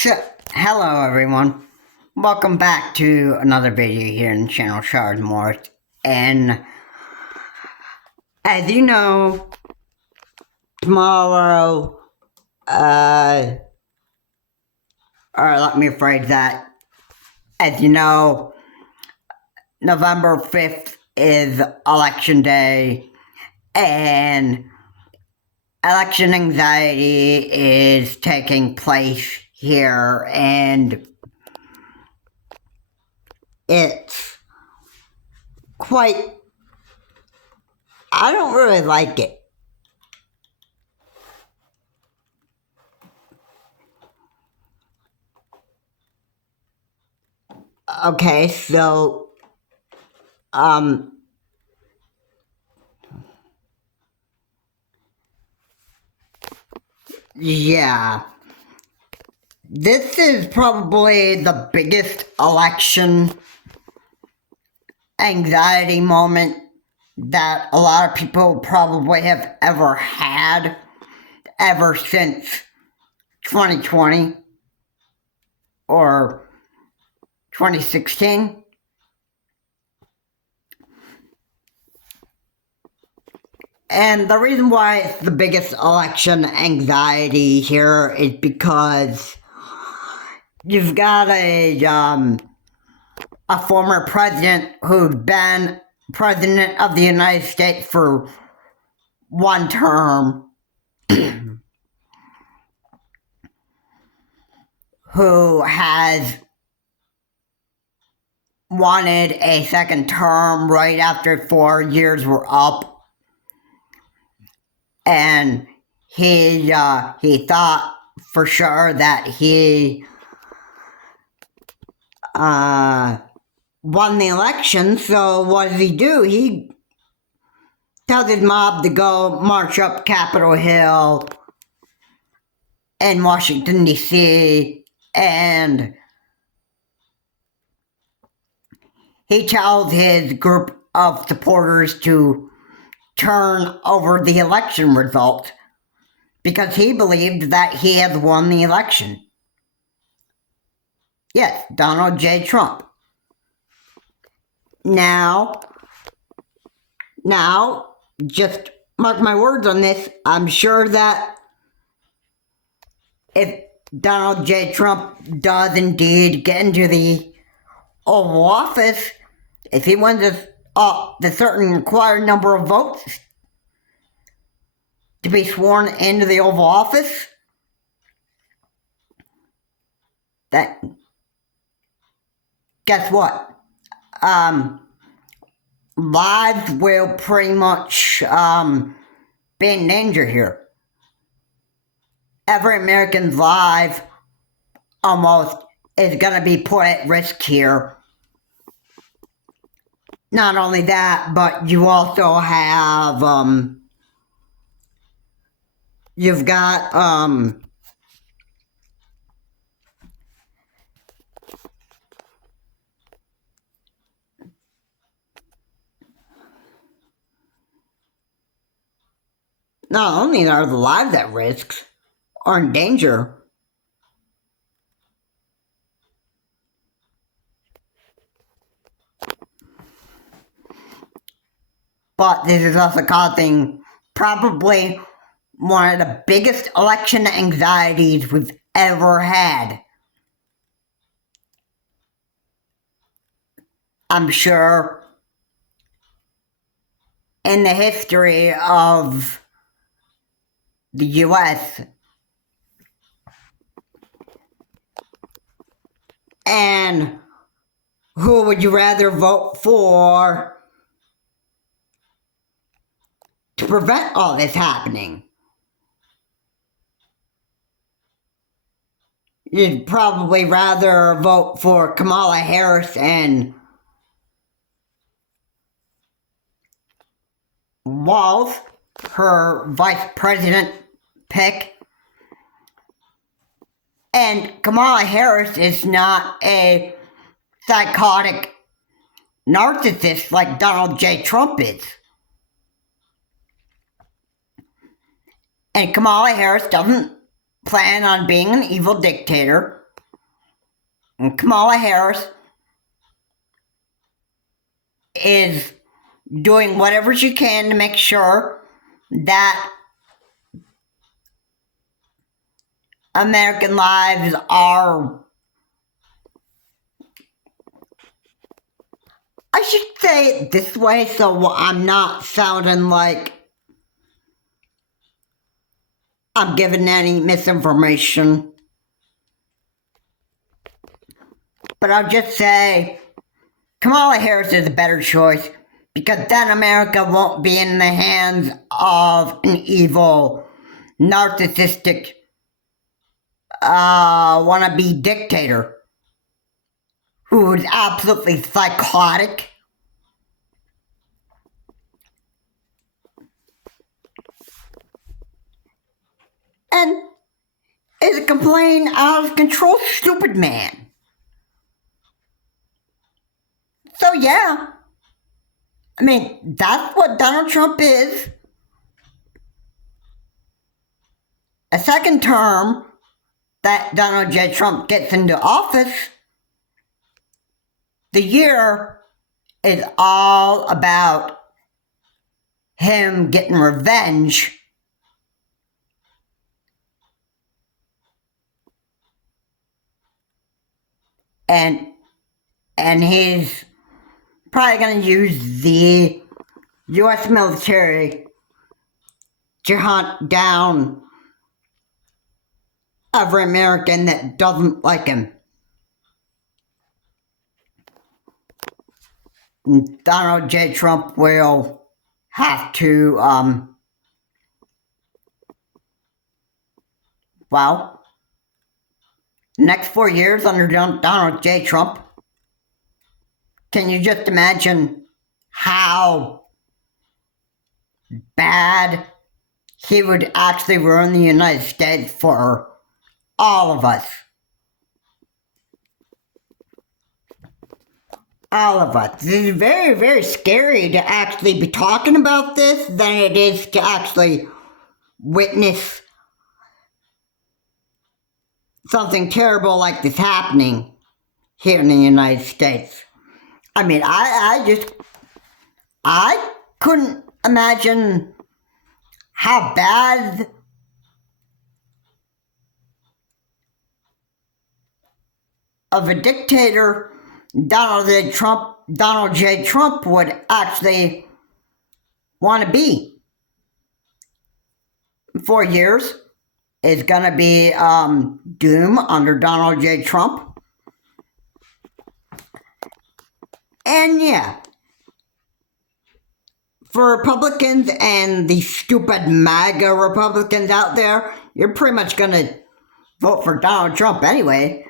So, hello everyone. Welcome back to another video here in channel Shard Morse. And as you know, tomorrow, or let me phrase that. As you know, November 5th is election day, and election anxiety is taking place here, and it's quite, I don't really like it. Okay, so, yeah. This is probably the biggest election anxiety moment that a lot of people probably have ever had ever since 2020 or 2016. And the reason why it's the biggest election anxiety here is because you've got a former president who'd been president of the United States for one term, who has wanted a second term right after 4 years were up. And he thought for sure that he won the election, so what does he do? He tells his mob to go march up Capitol Hill in Washington, D.C., and he tells his group of supporters to turn over the election result because he believed that he had won the election. Yes, Donald J. Trump. Now, just mark my words on this, I'm sure that if Donald J. Trump does indeed get into the Oval Office, if he wins the certain required number of votes to be sworn into the Oval Office, that, guess what? Lives will pretty much be in danger here. Every American's life almost is going to be put at risk here. Not only that, but you also have, you've got, not only are the lives at risk, or in danger, but this is also causing probably one of the biggest election anxieties we've ever had. I'm sure in the history of the U.S. And who would you rather vote for to prevent all this happening? You'd probably rather vote for Kamala Harris and Walz, her vice president pick. And Kamala Harris is not a psychotic narcissist like Donald J. Trump is. And Kamala Harris doesn't plan on being an evil dictator. And Kamala Harris is doing whatever she can to make sure that American lives are, I should say it this way so I'm not sounding like I'm giving any misinformation. But I'll just say Kamala Harris is a better choice because then America won't be in the hands of an evil, narcissistic, wannabe dictator who's absolutely psychotic and is a complete out of control stupid man. So yeah, I mean, that's what Donald Trump is. A second term that Donald J. Trump gets into office, the year is all about him getting revenge and he's probably going to use the U.S. military to hunt down every American that doesn't like him. Donald J. Trump will have to, well, next 4 years under Donald J. Trump, can you just imagine how bad he would actually run the United States for all of us? All of us. This is very, very scary to actually be talking about this than it is to actually witness something terrible like this happening here in the United States. I mean, I couldn't imagine how bad of a dictator Donald J. Trump would actually want to be. 4 years is going to be doom under Donald J. Trump. And yeah, for Republicans and the stupid MAGA Republicans out there, you're pretty much going to vote for Donald Trump anyway,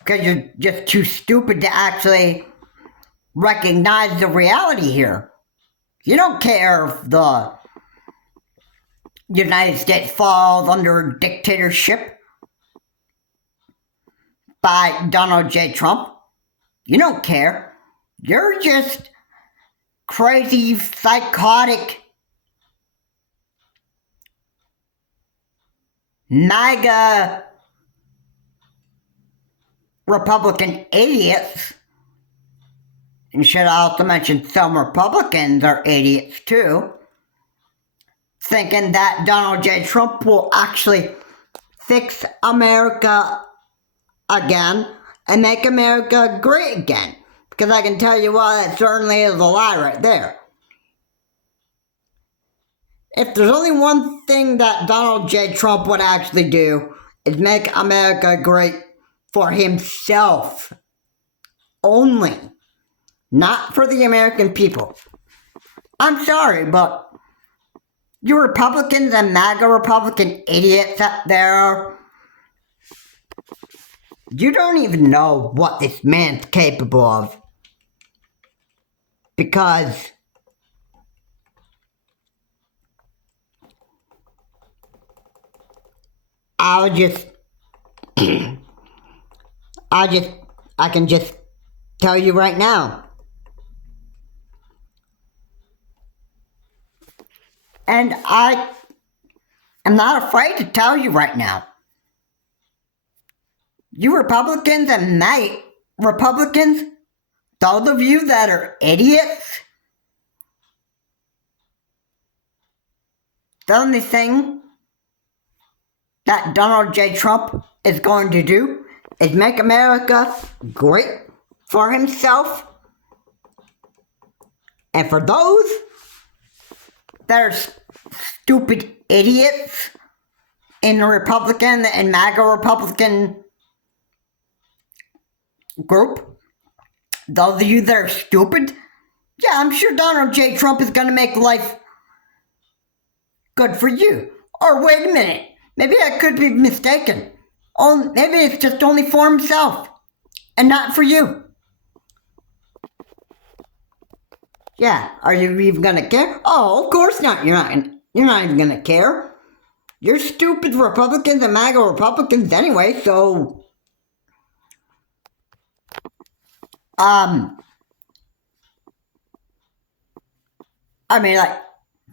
because you're just too stupid to actually recognize the reality here. You don't care if the United States falls under dictatorship by Donald J. Trump. You don't care. You're just crazy, psychotic, MAGA Republican idiots. And should I also mention some Republicans are idiots too, thinking that Donald J. Trump will actually fix America again and make America great again. Because I can tell you what, that certainly is a lie right there. If there's only one thing that Donald J. Trump would actually do, is make America great for himself only, not for the American people. I'm sorry, but you Republicans and MAGA Republican idiots up there, you don't even know what this man's capable of. Because I can just tell you right now. And I am not afraid to tell you right now. You Republicans and Republicans, those of you that are idiots, the only thing that Donald J. Trump is going to do is make America great for himself. And for those that are stupid idiots in the Republican and MAGA Republican group, those of you that are stupid, yeah, I'm sure Donald J. Trump is going to make life good for you. Or wait a minute, maybe I could be mistaken. Oh, maybe it's just only for himself and not for you. Yeah, are you even gonna care? Oh, of course not. You're not even gonna care. You're stupid Republicans and MAGA Republicans anyway, so I mean, like,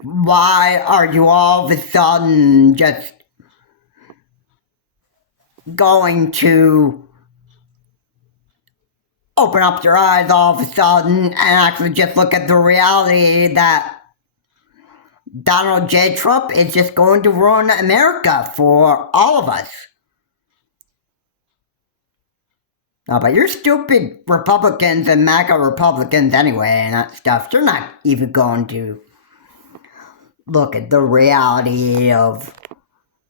why are you all of a sudden just going to open up your eyes all of a sudden and actually just look at the reality that Donald J. Trump is just going to ruin America for all of us? No, but you're stupid Republicans and MAGA Republicans anyway and that stuff. You're not even going to look at the reality of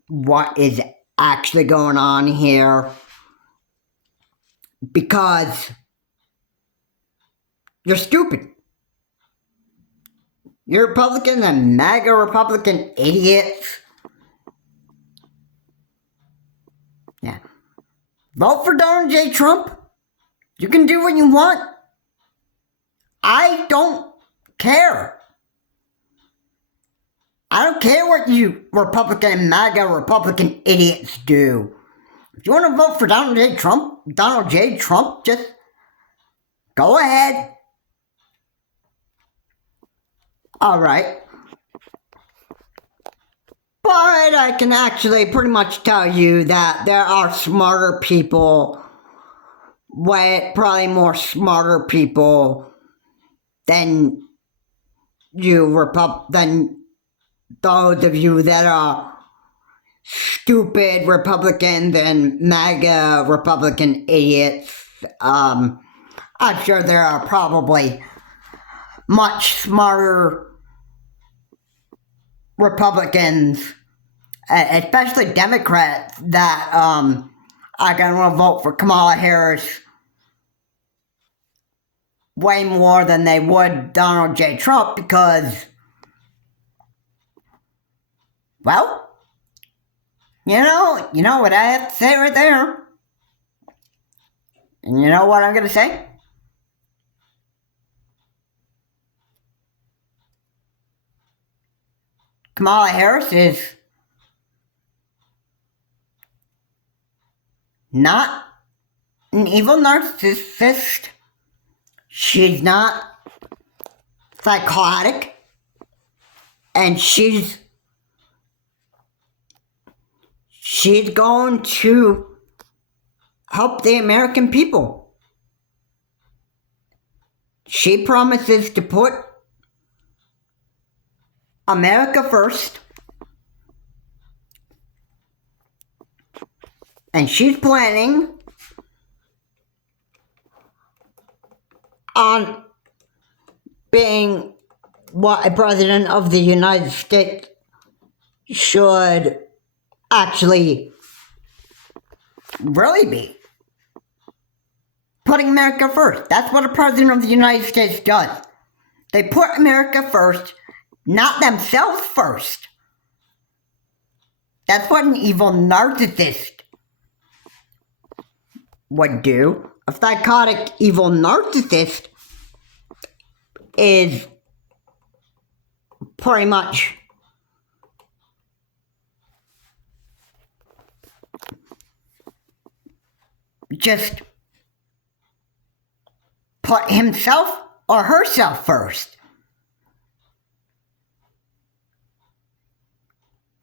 what is actually going on here, because you're stupid. You're Republicans and MAGA Republican idiots. Yeah. Vote for Donald J. Trump. You can do what you want. I don't care. I don't care what you Republican and MAGA Republican idiots do. If you want to vote for Donald J. Trump, just go ahead. Alright. But I can actually pretty much tell you that there are smarter people, probably more smarter people than than those of you that are stupid Republicans and MAGA Republican idiots. I'm sure there are probably much smarter Republicans, especially Democrats, that are going to vote for Kamala Harris way more than they would Donald J. Trump, because, well, you know what I have to say right there. And you know what I'm going to say? Kamala Harris is not an evil narcissist. She's not psychotic. And she's going to help the American people. She promises to put America first. And she's planning on being what a president of the United States should actually really be. Putting America first. That's what a president of the United States does. They put America first, not themselves first. That's what an evil narcissist would do. A psychotic evil narcissist is pretty much just put himself or herself first.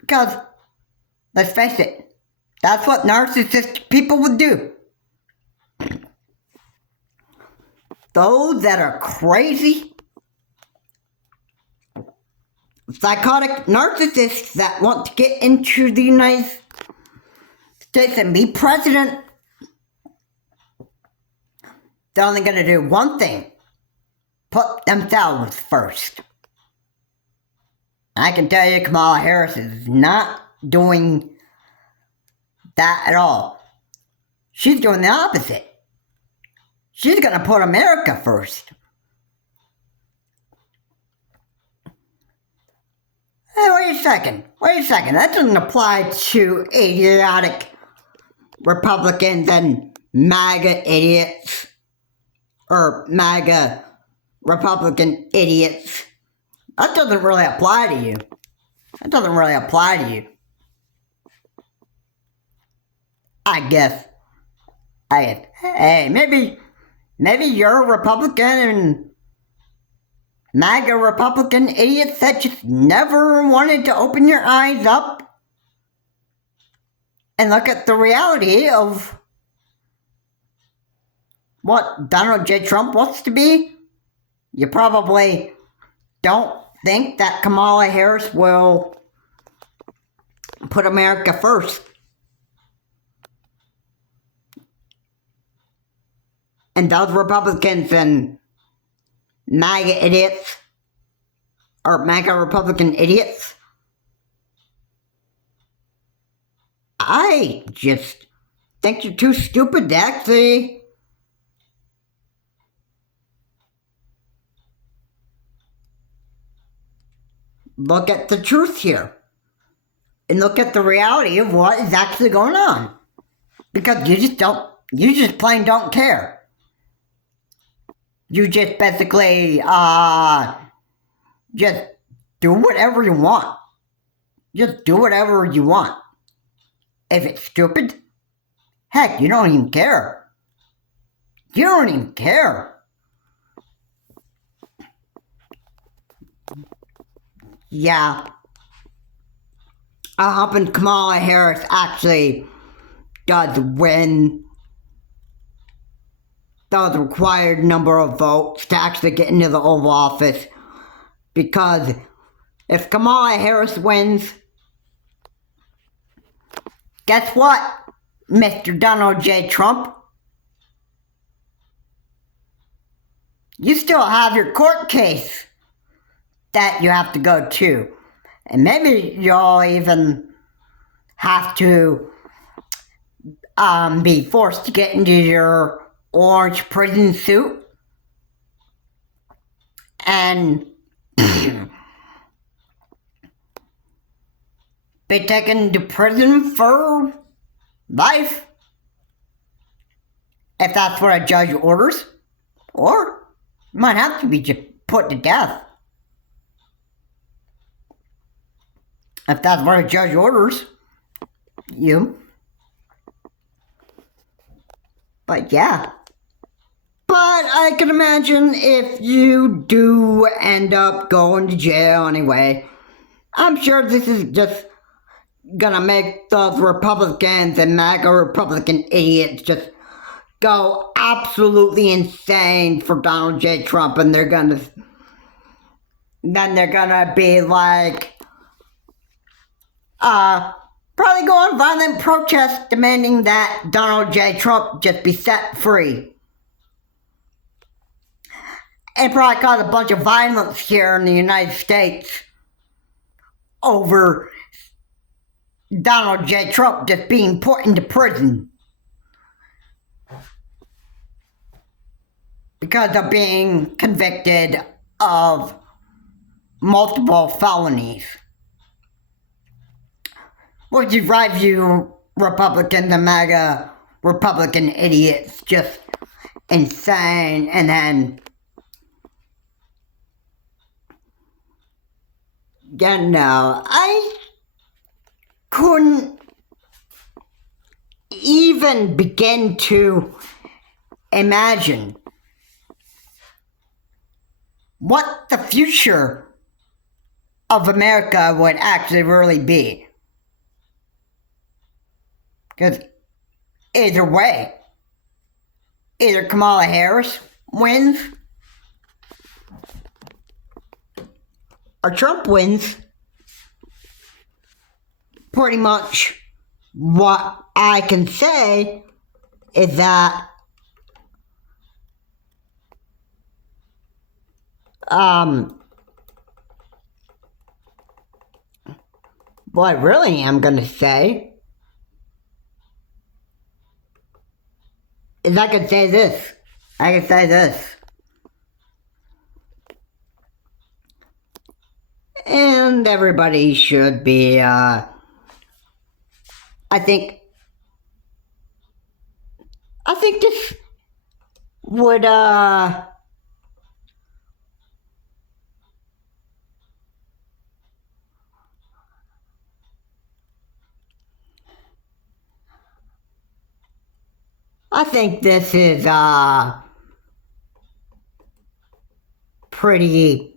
Because, let's face it, that's what narcissistic people would do. those that are crazy, psychotic narcissists that want to get into the United States and be president, they're only going to do one thing: put themselves first. I can tell you Kamala Harris is not doing that at all. She's doing the opposite. She's going to put America first. Hey, wait a second. That doesn't apply to idiotic Republicans and MAGA idiots. Or MAGA Republican idiots. That doesn't really apply to you. I guess. Hey, maybe you're a Republican and MAGA Republican idiots that just never wanted to open your eyes up and look at the reality of what Donald J. Trump wants to be. You probably don't think that Kamala Harris will put America first. And those Republicans and MAGA idiots, or MAGA Republican idiots, I just think you're too stupid to actually look at the truth here and look at the reality of what is actually going on, because you just plain don't care. You just basically just do whatever you want. Just do whatever you want. If it's stupid, heck, you don't even care. Yeah. I'm hoping Kamala Harris actually does win the required number of votes to actually get into the Oval Office. Because if Kamala Harris wins, guess what, Mr. Donald J. Trump? You still have your court case that you have to go to. And maybe you'll even have to be forced to get into your orange prison suit and be taken to prison for life, if that's what a judge orders. Or you might have to be just put to death, if that's what a judge orders you. But yeah. But I can imagine if you do end up going to jail anyway, I'm sure this is just gonna make those Republicans and MAGA Republican idiots just go absolutely insane for Donald J. Trump, and they're gonna be like, probably go on violent protests demanding that Donald J. Trump just be set free. And probably cause a bunch of violence here in the United States over Donald J. Trump just being put into prison because of being convicted of multiple felonies. Which drives you Republicans and MAGA Republican idiots just insane. And then, I couldn't even begin to imagine what the future of America would actually really be. Because either way, either Kamala Harris wins, or Trump wins, pretty much what I can say is that what I really am going to say is I could say this. And everybody should be, I think this would, I think this is, pretty,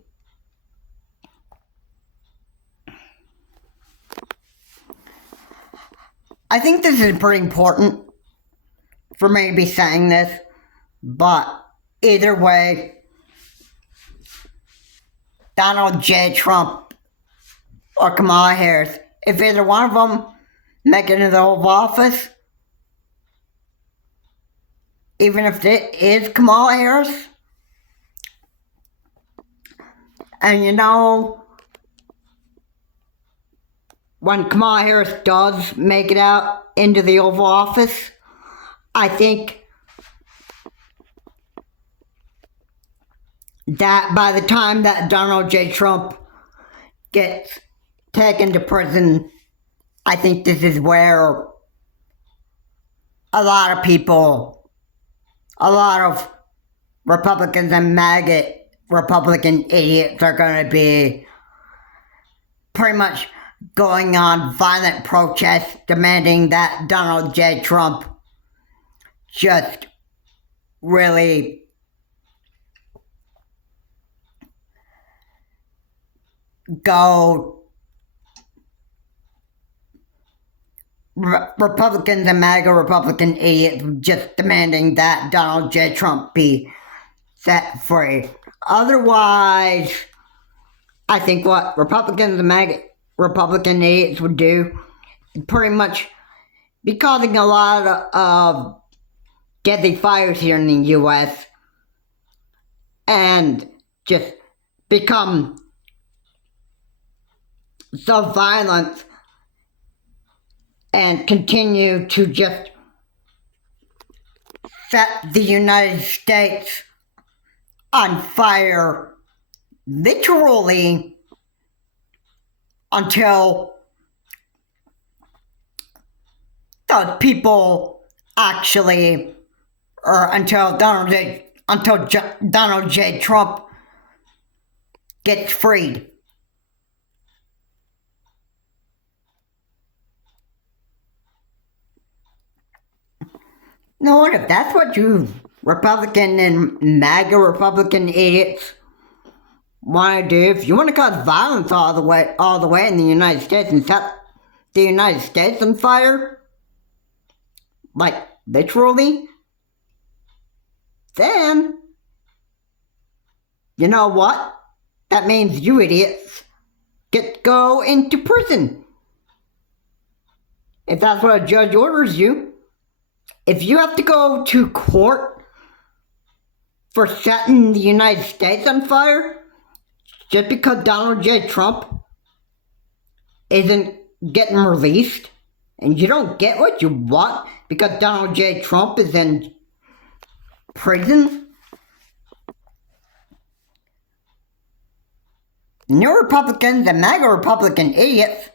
I think this is pretty important for me to be saying this, but either way, Donald J. Trump or Kamala Harris, if either one of them make it into the Oval Office, even if it is Kamala Harris, and you know, when Kamala Harris does make it out into the Oval Office, I think that by the time that Donald J. Trump gets taken to prison, I think this is where a lot of people, a lot of Republicans and MAGA Republican idiots are going to be pretty much going on violent protests demanding that Donald J. Trump just really go. Republicans and MAGA Republican idiots just demanding that Donald J. Trump be set free. Otherwise, I think what Republicans and MAGA Republican idiots would do is pretty much be causing a lot of deadly fires here in the U.S. and just become so violent and continue to just set the United States on fire, literally, until the people actually, or until Donald J. Trump gets freed. No, what if that's what you Republican and MAGA Republican idiots want to do? If you want to cause violence all the way in the United States and set the United States on fire, like literally, then you know what? That means you idiots get to go into prison. If that's what a judge orders you. If you have to go to court for setting the United States on fire, just because Donald J. Trump isn't getting released, and you don't get what you want because Donald J. Trump is in prison, new Republicans and MAGA Republican idiots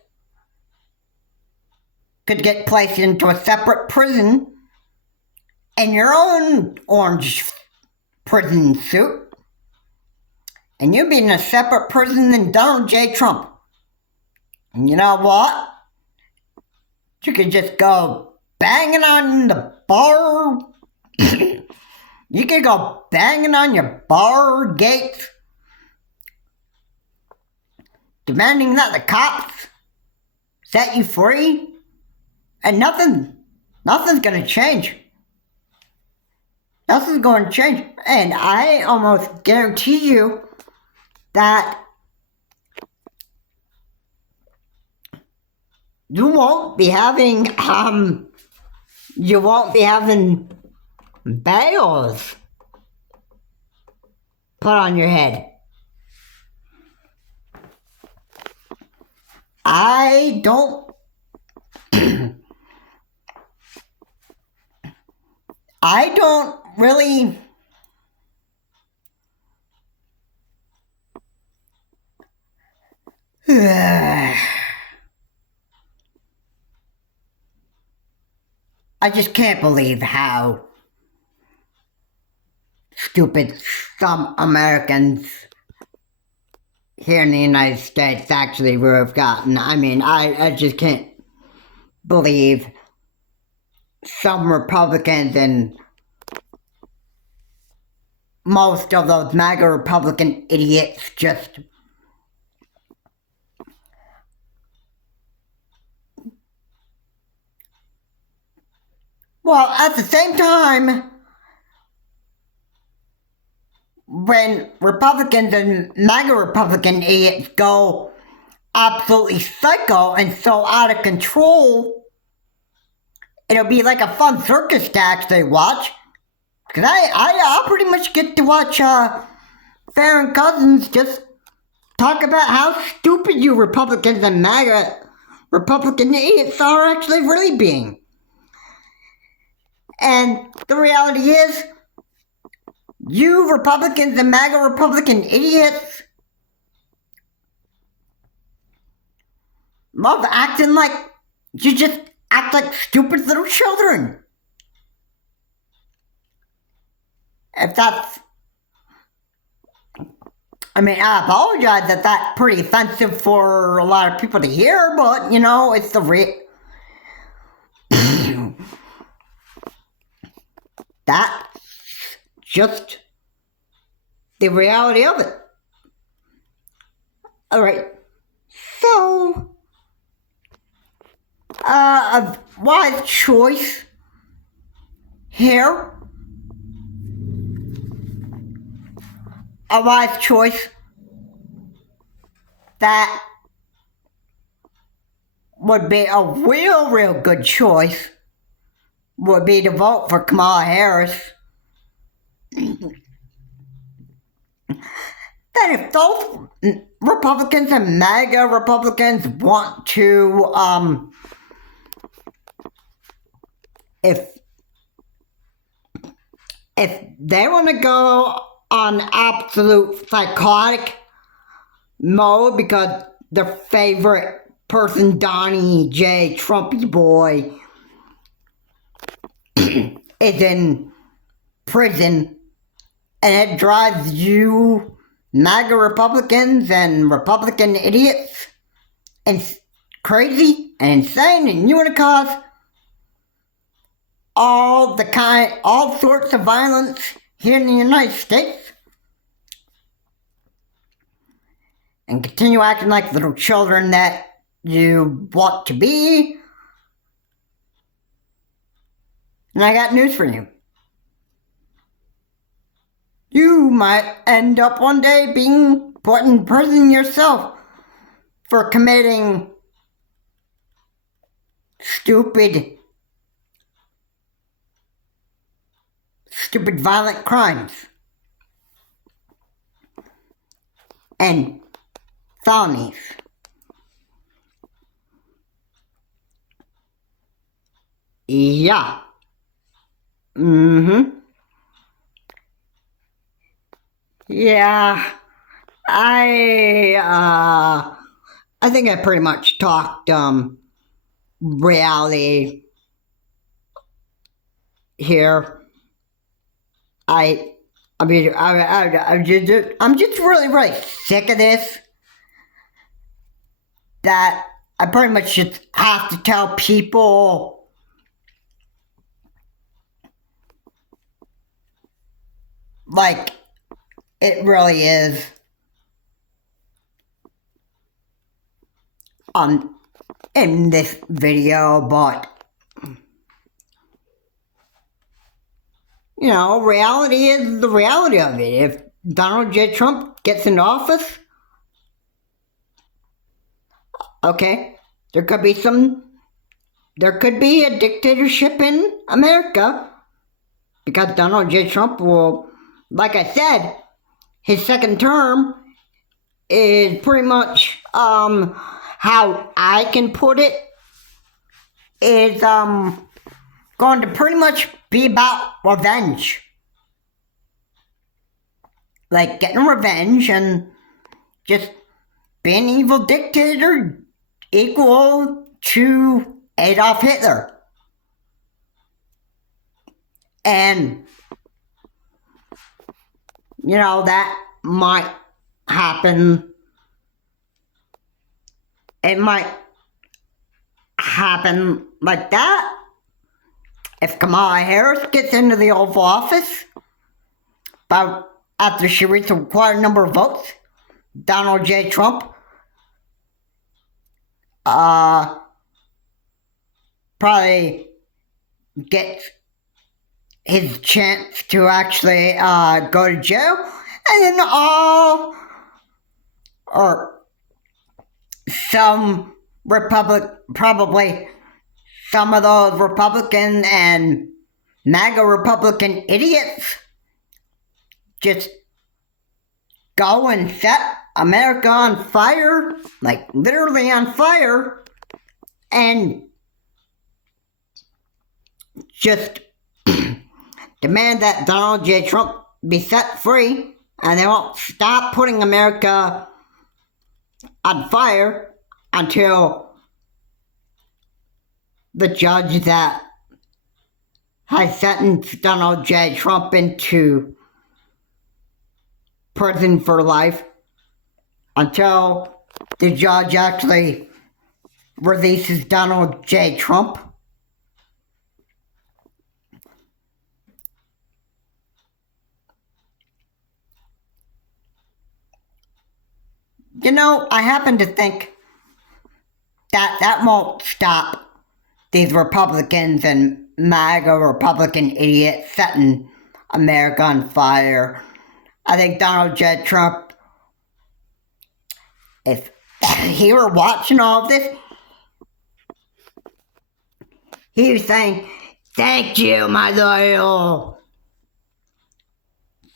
could get placed into a separate prison in your own orange prison suit, and you'd be in a separate prison than Donald J. Trump. And you know what? You could just go banging on the bar. You could go banging on your bar gates, demanding that the cops set you free, and nothing's gonna change. Nothing's going to change. And I almost guarantee you that you won't be having bales put on your head. I don't really I just can't believe how stupid some Americans here in the United States actually would have gotten. I mean, I just can't believe some Republicans and most of those MAGA Republican idiots just well, at the same time, when Republicans and MAGA Republican idiots go absolutely psycho and so out of control, it'll be like a fun circus to actually watch. Because I'll pretty much get to watch Farron Cousins just talk about how stupid you Republicans and MAGA Republican idiots are actually really being. And the reality is, you Republicans and MAGA Republican idiots love acting like you just act like stupid little children. If that's, I mean, I apologize that that's pretty offensive for a lot of people to hear, but, you know, it's the that's just the reality of it. Alright, so, a wise choice here. A wise choice that would be a real good choice would be to vote for Kamala Harris. That if those Republicans and MAGA Republicans want to, if they want to go on absolute psychotic mode because their favorite person, Donnie J. Trumpy boy, is in prison, and it drives you MAGA Republicans and Republican idiots and crazy and insane, and you want to cause all sorts of violence here in the United States and continue acting like little children that you want to be, and I got news for you. You might end up one day being put in prison yourself for committing stupid violent crimes and felonies. Yeah. Yeah. I think I pretty much talked reality here. I'm just really sick of this. That I pretty much just have to tell people like it really is in this video, but reality is the reality of it. If Donald J. Trump gets into office, okay, there could be a dictatorship in America because Donald J. Trump will, like I said, his second term is pretty much, how I can put it, is going to pretty much be about revenge. Like getting revenge and just being an evil dictator equal to Adolf Hitler. And, that might happen. It might happen like that if Kamala Harris gets into the Oval Office. But after she reaches the required number of votes, Donald J. Trump probably gets his chance to actually go to jail, and then probably some of those Republican and MAGA Republican idiots just go and set America on fire, like literally on fire, and just demand that Donald J. Trump be set free, and they won't stop putting America on fire until the judge that has sentenced Donald J. Trump into prison for life, until the judge actually releases Donald J. Trump. I happen to think that won't stop these Republicans and MAGA Republican idiots setting America on fire. I think Donald J. Trump, if he were watching all of this, he was saying, "Thank you, my loyal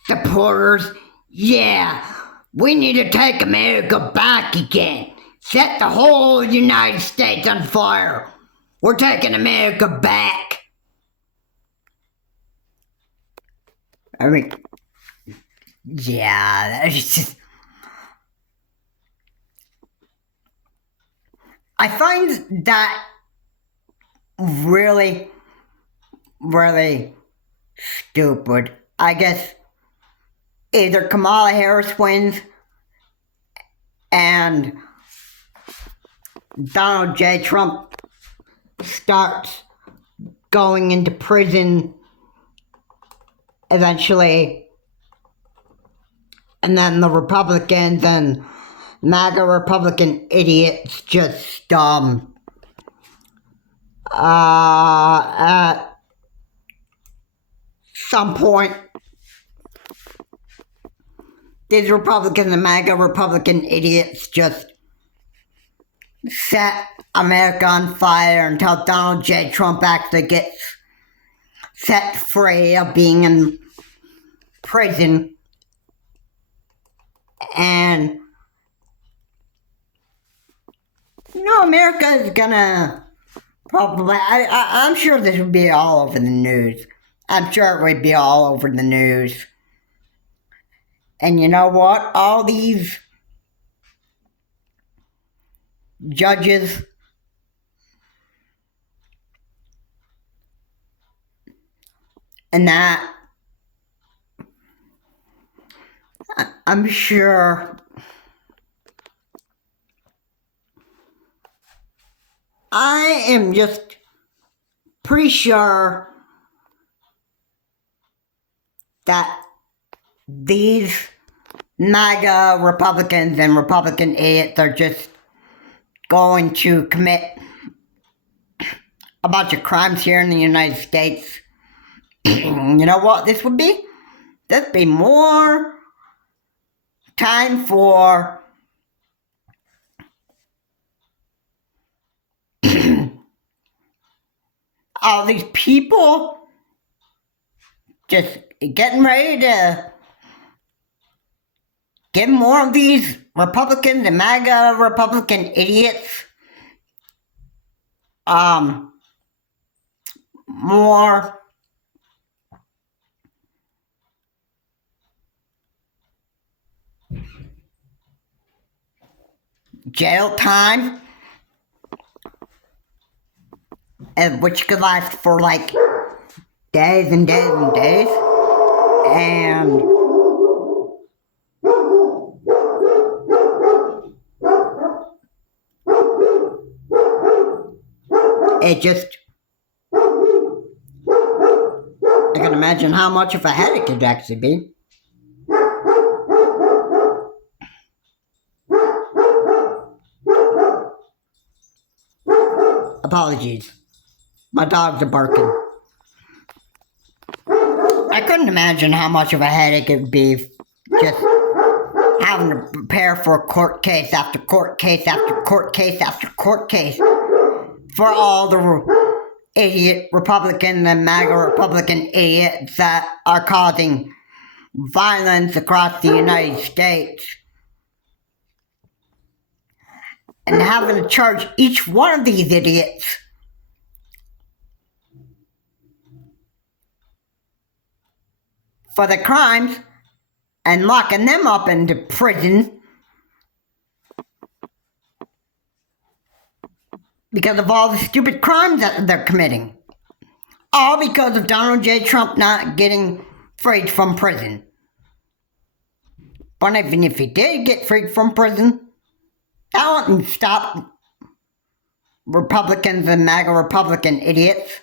supporters. Yeah, we need to take America back again. Set the whole United States on fire. We're taking America back." I mean, yeah, that's just... I find that really, really stupid. I guess either Kamala Harris wins and Donald J. Trump starts going into prison eventually, and then the Republicans and MAGA Republican idiots just at some point, these Republicans and MAGA Republican idiots just set America on fire until Donald J. Trump actually gets set free of being in prison. And America is gonna probably, I'm sure this would be all over the news. I'm sure it would be all over the news. And you know what? All these judges and that, I'm sure I am just pretty sure that these MAGA Republicans and Republican idiots are just going to commit a bunch of crimes here in the United States You know what this would be? This would be more time for all these people just getting ready to get more of these Republicans and MAGA Republican idiots more jail time, and which could last for like days and days and days, and it just, I can imagine how much of a headache it'd actually be. Apologies. My dogs are barking. I couldn't imagine how much of a headache it would be just having to prepare for a court case after court case after court case after court case for all the idiot Republican and MAGA Republican idiots that are causing violence across the United States. And having to charge each one of these idiots for the crimes and locking them up into prison because of all the stupid crimes that they're committing. All because of Donald J. Trump not getting freed from prison. But even if he did get freed from prison, that wouldn't stop Republicans and MAGA Republican idiots.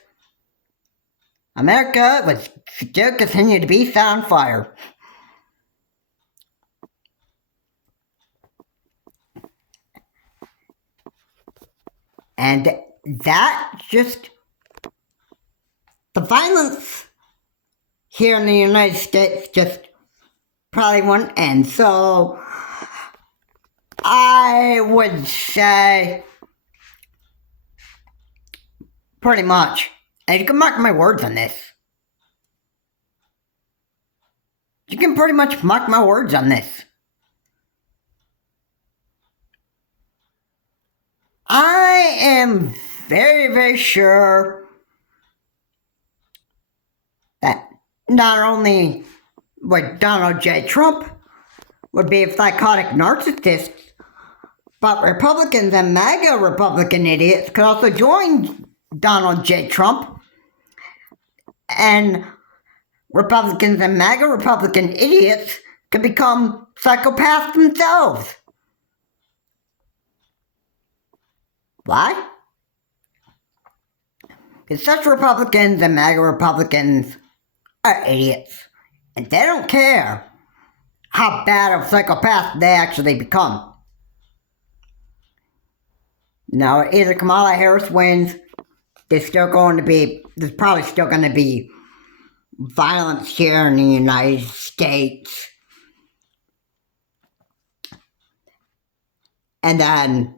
America would still continue to be set on fire. And that just, the violence here in the United States just probably won't end. So I would say pretty much, and you can mark my words on this. You can pretty much mark my words on this. I am very, very sure that not only would Donald J. Trump would be a psychotic narcissist, but Republicans and MAGA Republican idiots could also join Donald J. Trump, and Republicans and MAGA Republican idiots could become psychopaths themselves. Why? Because such Republicans and MAGA Republicans are idiots, and they don't care how bad of psychopaths they actually become. Now, either Kamala Harris wins, there's probably still going to be violence here in the United States. And then,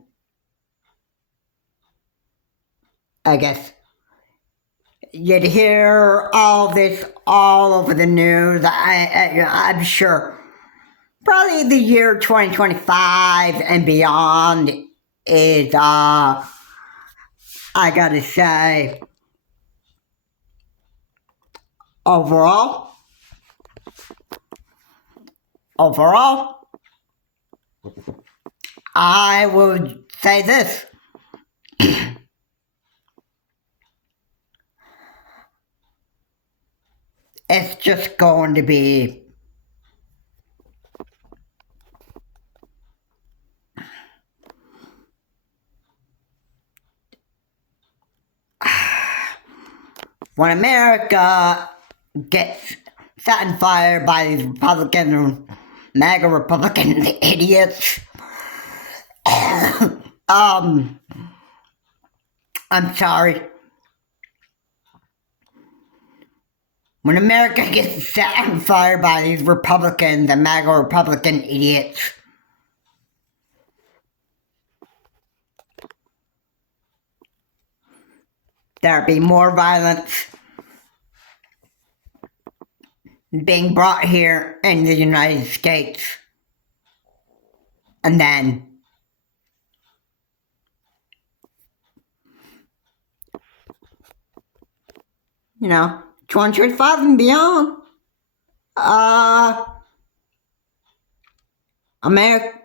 I guess, you'd hear all this all over the news. I'm sure probably the year 2025 and beyond is, I gotta say, overall, I would say this. It's just going to be when America gets set on fire by these Republican, MAGA Republican idiots. I'm sorry. When America gets set on fire by these Republicans and MAGA Republican idiots, there'll be more violence being brought here in the United States. And then, 2025 and beyond,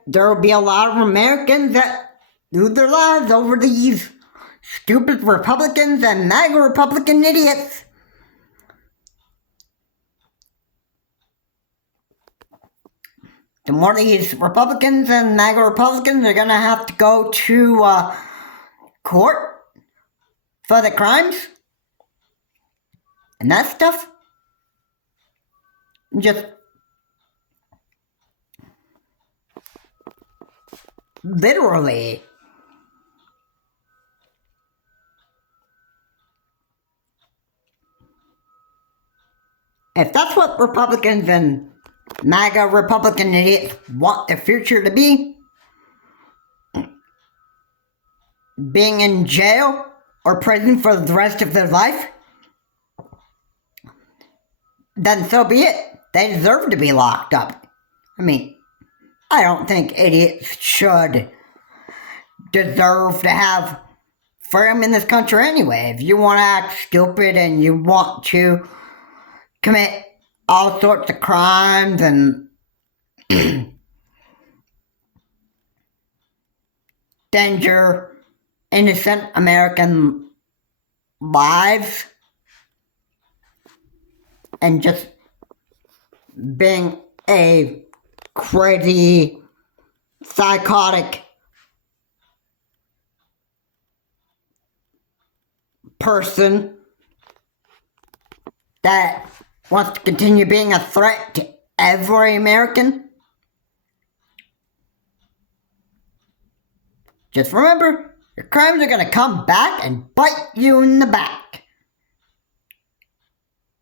there will be a lot of Americans that lose their lives over these stupid Republicans and MAGA Republican idiots. The more these Republicans and MAGA Republicans are going to have to go to court for the crimes and that stuff. Just literally. If that's what Republicans and MAGA Republican idiots want the future to be, being in jail or prison for the rest of their life, then so be it. They deserve to be locked up. I mean, I don't think idiots should deserve to have freedom in this country anyway. If you want to act stupid and you want to commit all sorts of crimes and danger innocent American lives and just being a crazy, psychotic person that wants to continue being a threat to every American, just remember, your crimes are going to come back and bite you in the back.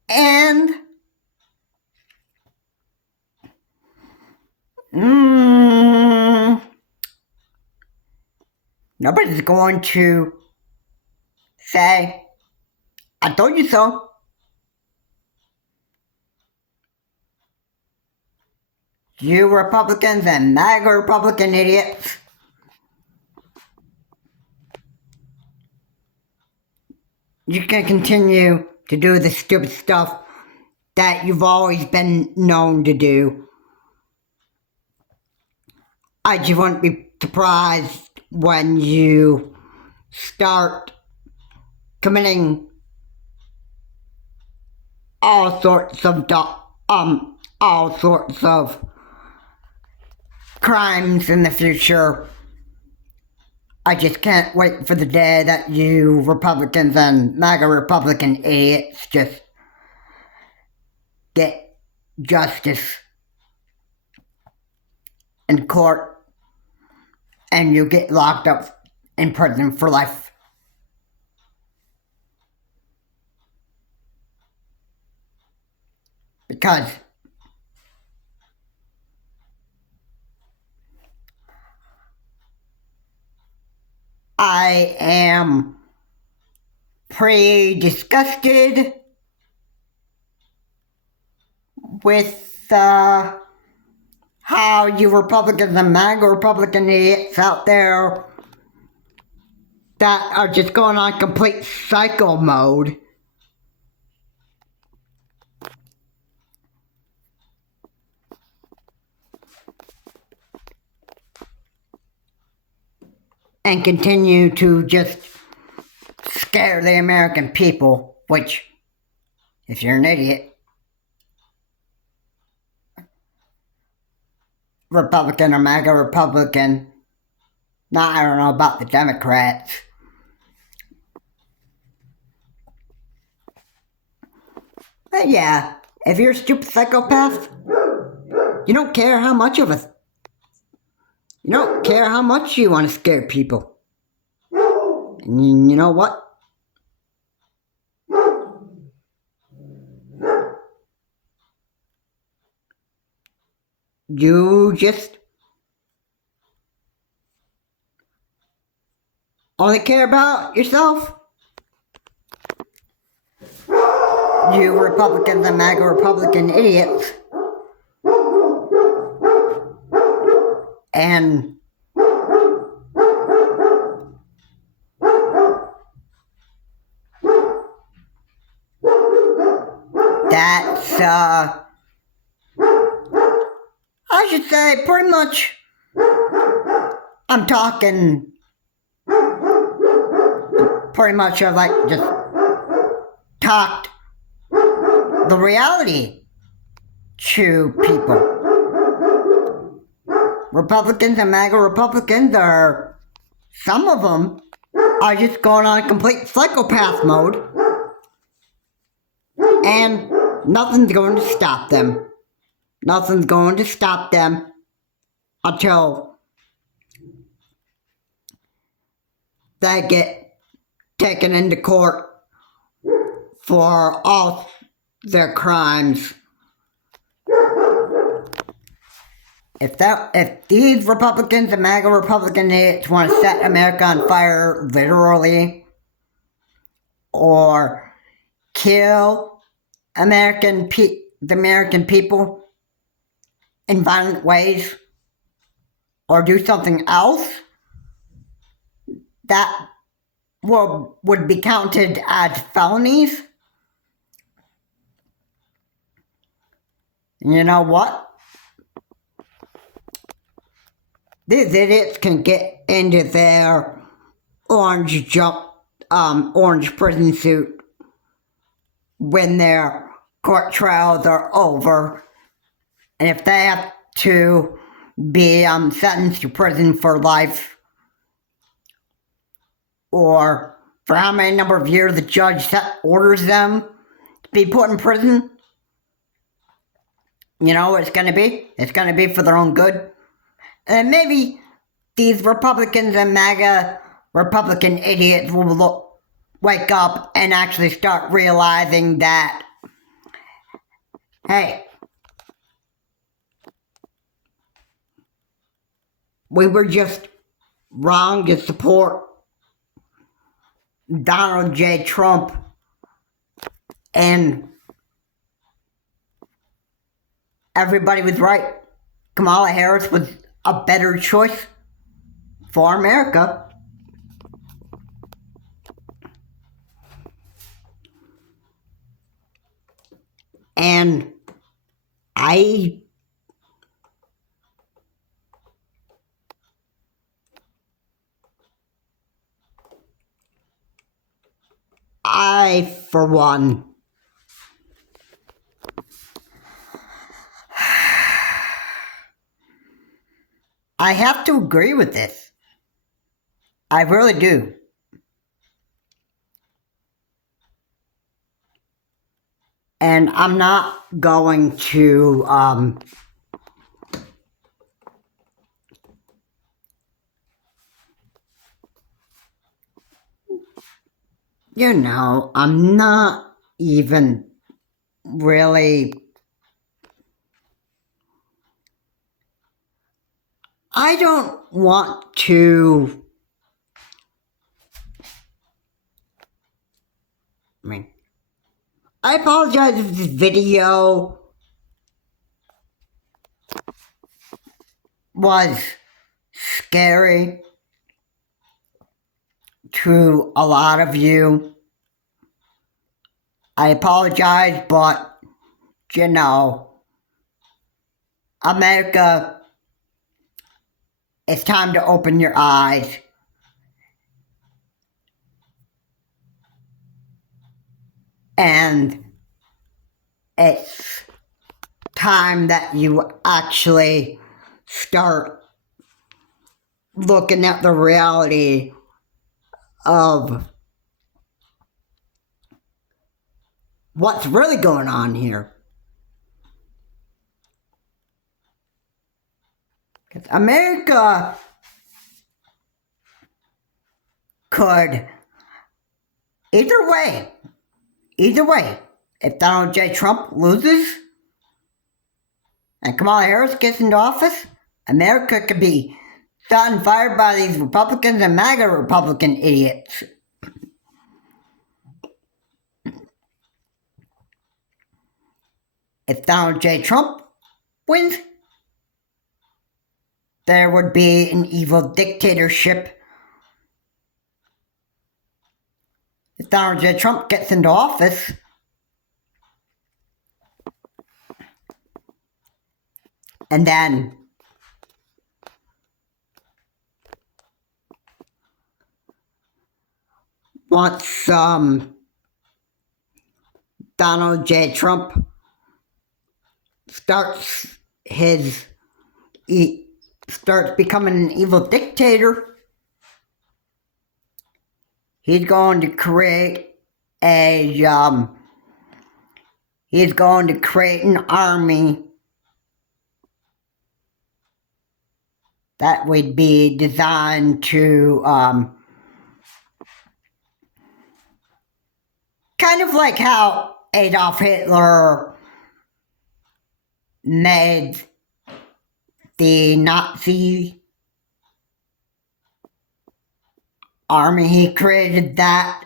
And nobody's going to say, I told you so. You Republicans and MAGA Republican idiots. You can continue to do the stupid stuff that you've always been known to do. I just wouldn't be surprised when you start committing all sorts of crimes in the future. I just can't wait for the day that you Republicans and MAGA Republican idiots just get justice in court and you get locked up in prison for life. Because I am pretty disgusted with how you Republicans and MAGA Republican idiots out there that are just going on complete psycho mode and continue to just scare the American people, which, if you're an idiot, Republican or MAGA Republican, I don't know about the Democrats. But yeah, if you're a stupid psychopath, you don't care how much you want to scare people. And you know what? You just only care about yourself. You Republicans and MAGA Republican idiots. And that's, I should say, pretty much, I'm talking pretty much of like just talked the reality to people. Republicans and MAGA Republicans are, some of them are just going on complete psychopath mode, and nothing's going to stop them. Nothing's going to stop them until they get taken into court for all their crimes. If these Republicans and MAGA Republican idiots want to set America on fire, literally, or kill the American people in violent ways, or do something else that would be counted as felonies, you know what? These idiots can get into their orange prison suit when their court trials are over, and if they have to be sentenced to prison for life, or for how many number of years the judge orders them to be put in prison, you know what it's going to be? It's going to be for their own good. And maybe these Republicans and MAGA Republican idiots will wake up and actually start realizing that, hey, we were just wrong to support Donald J. Trump, and everybody was right. Kamala Harris was a better choice for America. And I for one, I have to agree with this. I really do. And I'm not going to, I'm not even really, I don't want to, I apologize if this video was scary to a lot of you. I apologize, but, America, it's time to open your eyes. And it's time that you actually start looking at the reality of what's really going on here. Because America could, either way, if Donald J. Trump loses, and Kamala Harris gets into office, America could be set on fire by these Republicans and MAGA Republican idiots. If Donald J. Trump wins, there would be an evil dictatorship. If Donald J. Trump gets into office, and then once Donald J. Trump starts becoming an evil dictator, he's going to create an army that would be designed to kind of like how Adolf Hitler made the Nazi army. He created that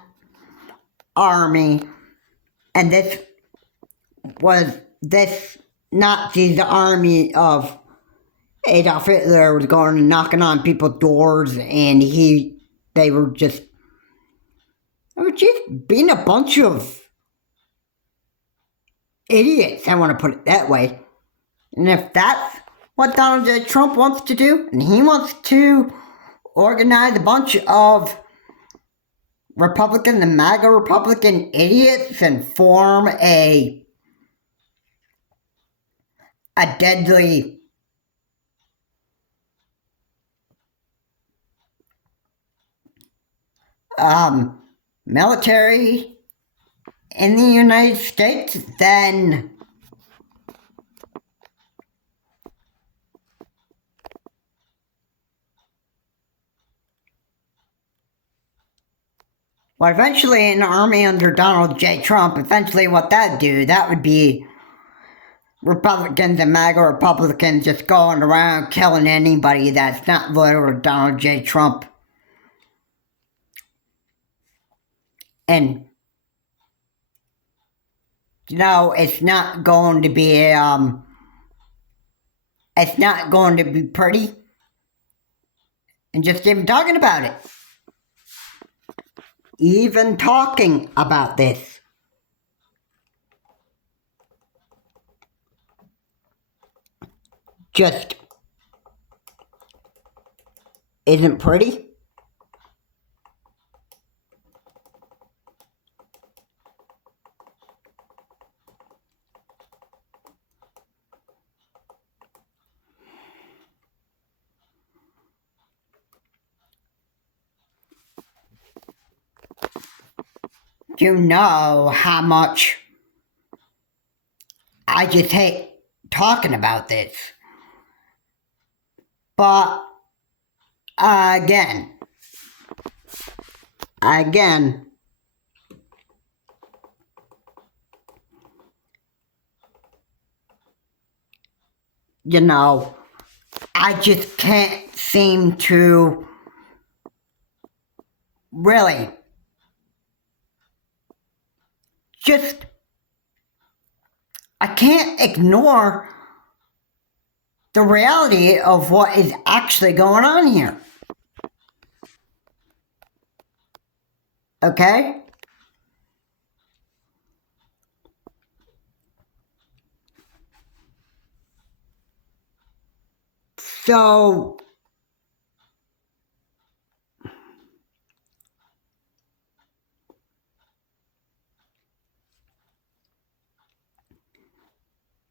army, and this Nazi's army of Adolf Hitler was going and knocking on people's doors, and they were just being a bunch of idiots, I want to put it that way. And if that's what Donald J. Trump wants to do, and he wants to organize a bunch of Republican and MAGA Republican idiots and form a deadly military in the United States, then well, eventually an army under Donald J. Trump, eventually what that would be Republicans and MAGA Republicans just going around killing anybody that's not loyal to Donald J. Trump. And, it's not going to be, pretty. And just even talking about it. Even talking about this. Just isn't pretty. You know how much I just hate talking about this. But, again, I just can't seem to really I can't ignore the reality of what is actually going on here. Okay? So,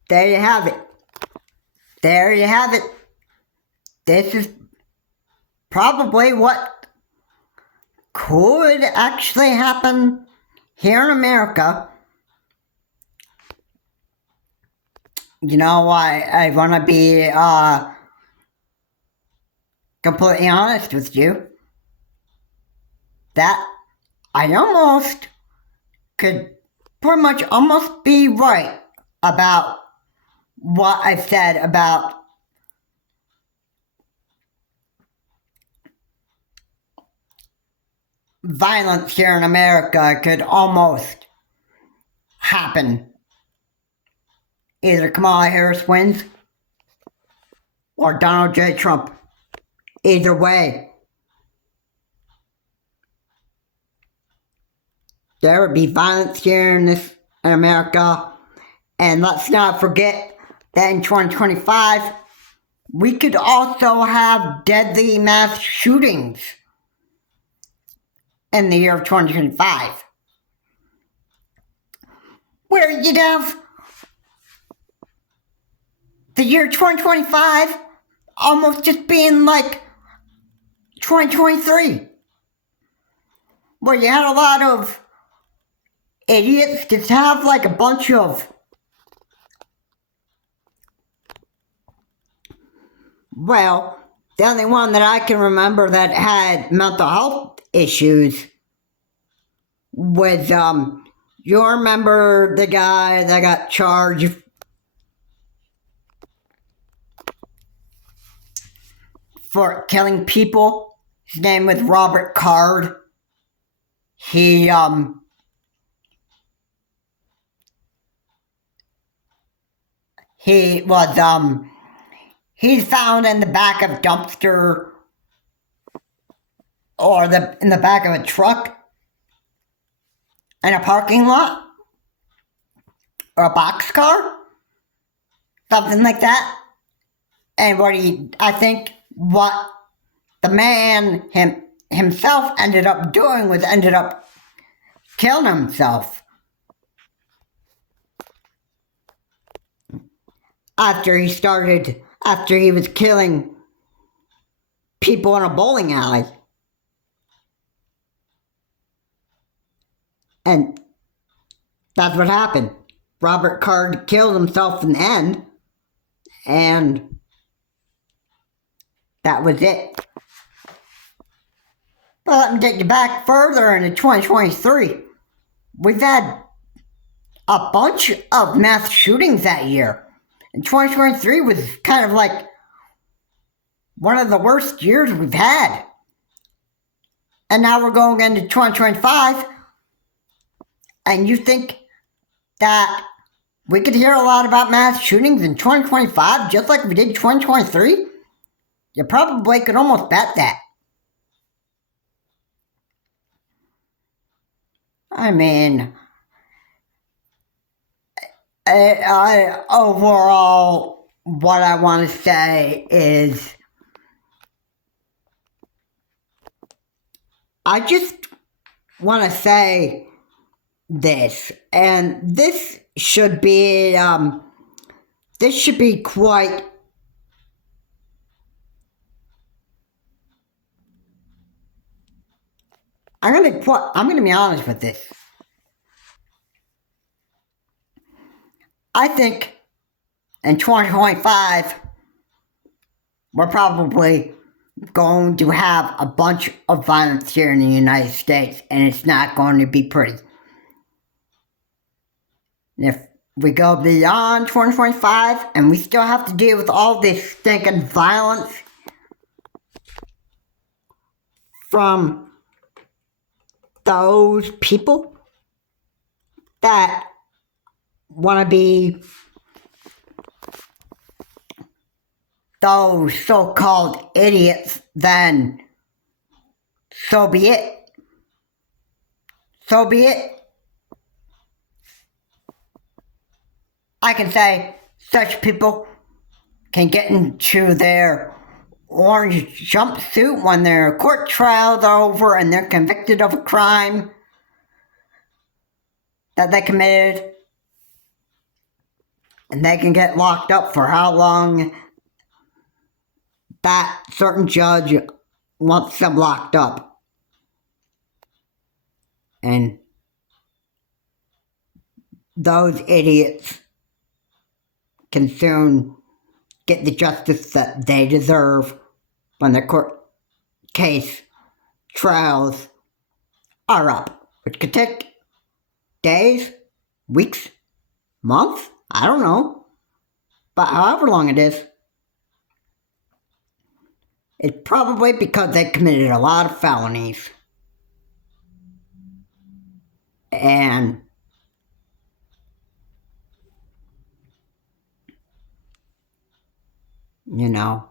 there you have it. There you have it. This is probably what could actually happen here in America. I want to be completely honest with you. That I almost could pretty much almost be right about what I've said about violence here in America could almost happen. Either Kamala Harris wins or Donald J. Trump. Either way, there would be violence here in America. And let's not forget that in 2025, we could also have deadly mass shootings in the year of 2025. Where you'd have the year 2025 almost just being like 2023. Where you had a lot of idiots just have like a bunch of, well, the only one that I can remember that had mental health issues was, you remember the guy that got charged for killing people? His name was Robert Card. He was, he's found in the back of a dumpster or in the back of a truck in a parking lot or a boxcar, something like that. And I think what the man himself ended up doing was ended up killing himself after he was killing people in a bowling alley. And that's what happened. Robert Card killed himself in the end, and that was it. Well, let me take you back further into 2023. We've had a bunch of mass shootings that year. And 2023 was kind of like one of the worst years we've had. And now we're going into 2025, and you think that we could hear a lot about mass shootings in 2025 just like we did 2023? You probably could almost bet that. I mean, overall, what I want to say is, I just want to say this, and this should be quite I'm gonna be honest with this. I think in 2025 we're probably going to have a bunch of violence here in the United States, and it's not going to be pretty. If we go beyond 2025 and we still have to deal with all this stinking violence from those people that want to be those so-called idiots, then so be it. So be it. I can say such people can get into their orange jumpsuit when their court trials are over and they're convicted of a crime that they committed, and they can get locked up for how long that certain judge wants them locked up. And those idiots can soon get the justice that they deserve when their court case trials are up, which could take days, weeks, months, I don't know. But however long it is, it's probably because they committed a lot of felonies. And you know,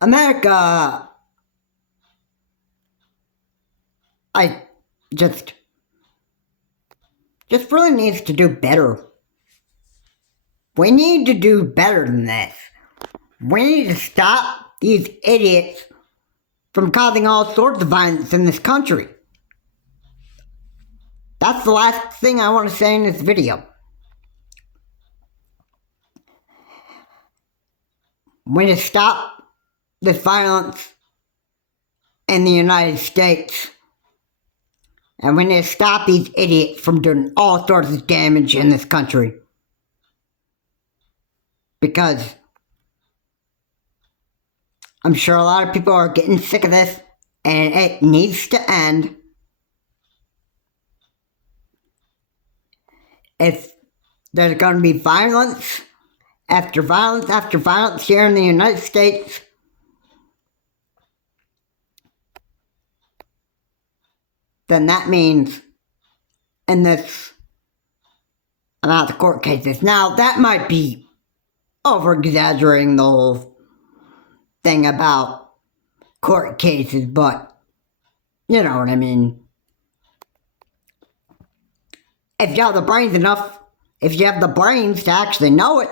America, I just really needs to do better. We need to do better than this. We need to stop these idiots from causing all sorts of violence in this country. That's the last thing I want to say in this video. We need to stop this violence in the United States. And we need to stop these idiots from doing all sorts of damage in this country. Because I'm sure a lot of people are getting sick of this, and it needs to end. If there's going to be violence after violence after violence here in the United States, then that means in this amount of court cases. Now, that might be over-exaggerating the whole thing about court cases, but you know what I mean. If you have the brains enough, if you have the brains to actually know it.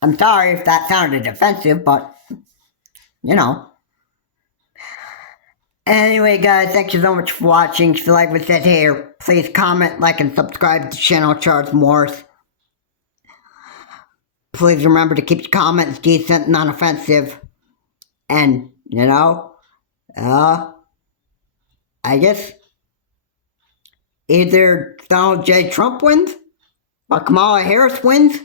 I'm sorry if that sounded offensive, but you know. Anyway, guys, thank you so much for watching. If you like what said here, please comment, like, and subscribe to the channel, Charles Morris. Please remember to keep your comments decent, non-offensive. And, you know, I guess either Donald J. Trump wins or Kamala Harris wins.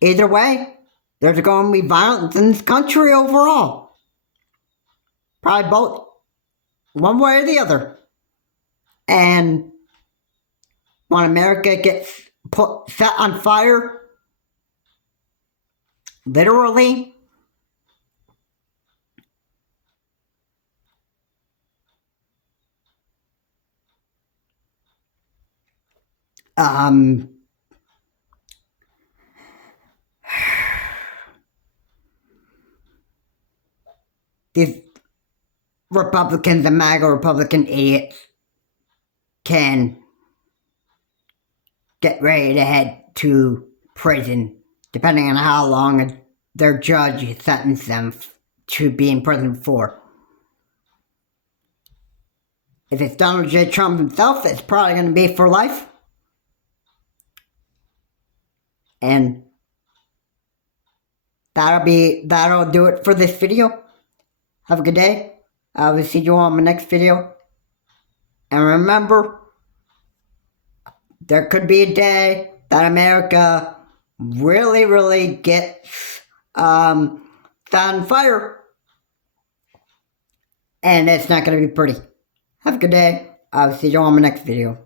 Either way, there's going to be violence in this country overall. Probably both. One way or the other. And when America gets set on fire, literally, these Republicans and MAGA Republican idiots can get ready to head to prison, depending on how long their judge sentenced them to be in prison for. If it's Donald J. Trump himself, it's probably going to be for life. And that'll do it for this video. Have a good day. I will see you on my next video. And remember, there could be a day that America really, really gets on fire. And it's not going to be pretty. Have a good day. I will see you on my next video.